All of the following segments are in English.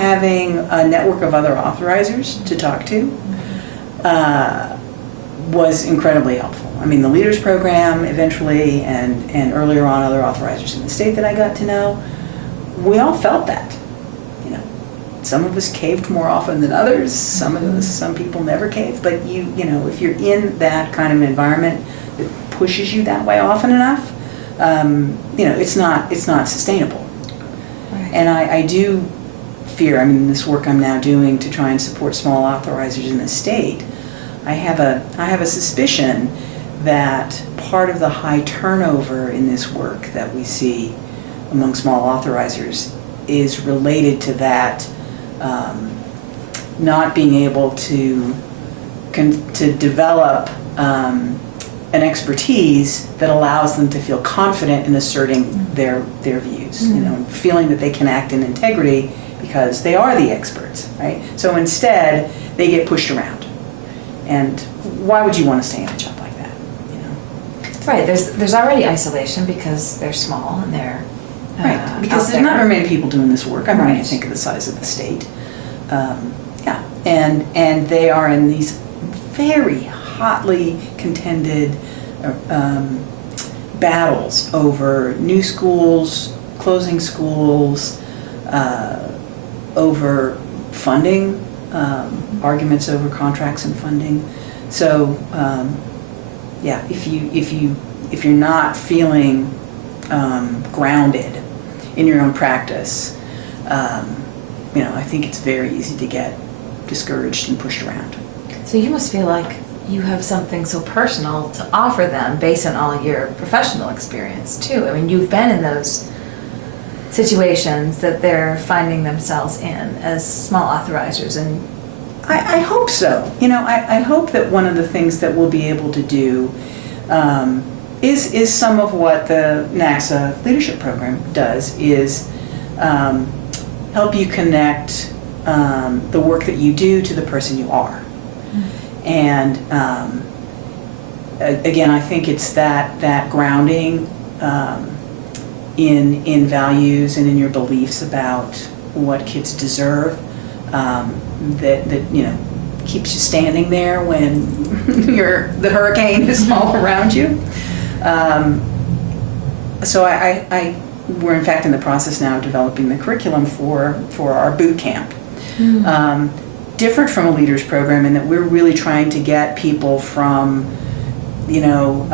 having a network of other authorizers to talk to was incredibly helpful. I mean, the Leaders Program eventually, and earlier on other authorizers in the state that I got to know, we all felt that. You know, some of us caved more often than others. Some people never caved. But you know, if you're in that kind of environment that pushes you that way often enough, you know, it's not sustainable. Right. And I do fear. I mean, this work I'm now doing to try and support small authorizers in the state, I have a suspicion that part of the high turnover in this work that we see among small authorizers is related to that not being able to develop an expertise that allows them to feel confident in asserting their views, you know, feeling that they can act in integrity because they are the experts, right? So instead, they get pushed around. And why would you want to stay in a job like that, you know? Right, there's already isolation because they're small and they're right, because there's not very many people doing this work. I mean, when you think of the size of the state. Yeah, and they are in these very hotly contended battles over new schools, closing schools, over funding, arguments over contracts and funding. So, yeah, if you're not feeling grounded in your own practice, you know, I think it's very easy to get discouraged and pushed around. So you must feel like you have something so personal to offer them based on all your professional experience too. I mean, you've been in those situations that they're finding themselves in as small authorizers, and I hope so. You know, I hope that one of the things that we'll be able to do is some of what the NACSA Leadership Program does, is help you connect the work that you do to the person you are. And again, I think it's that grounding in values and in your beliefs about what kids deserve, that you know, keeps you standing there when the hurricane is all around you. So we're in fact in the process now of developing the curriculum for our boot camp. Different from a leaders program in that we're really trying to get people from, you know,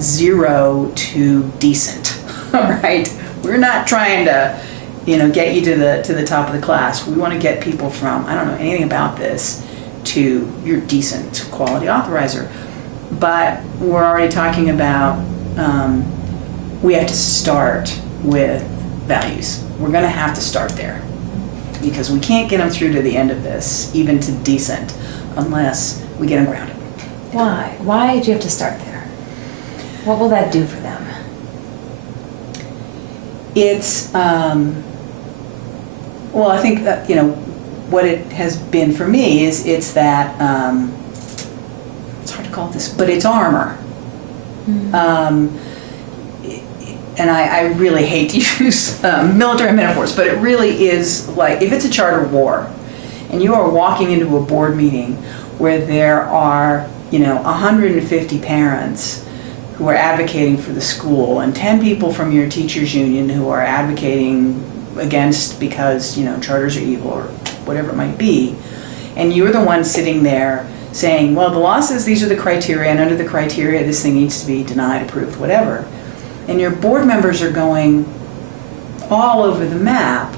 zero to decent. All right, we're not trying to, you know, get you to the top of the class. We want to get people from, I don't know anything about this, to your decent quality authorizer. But we're already talking about we have to start with values. We're going to have to start there, because we can't get them through to the end of this, even to decent, unless we get them grounded. why? Why do you have to start there? What will that do for them? It's, well, I think that, you know, what it has been for me is it's that, it's hard to call it this, but it's armor. And I really hate to use military metaphors, but it really is like, if it's a charter war and you are walking into a board meeting where there are, you know, 150 parents who are advocating for the school and 10 people from your teachers union who are advocating against because, you know, charters are evil or whatever it might be, and you're the one sitting there saying, well, the law says these are the criteria, and under the criteria this thing needs to be denied, approved, whatever. And your board members are going all over the map.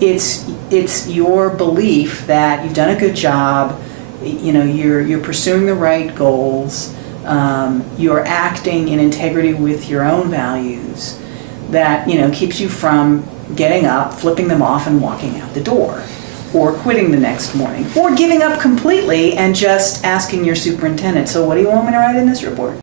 It's your belief that you've done a good job, you know, you're pursuing the right goals, you're acting in integrity with your own values, that, you know, keeps you from getting up, flipping them off and walking out the door, or quitting the next morning, or giving up completely and just asking your superintendent, so what do you want me to write in this report?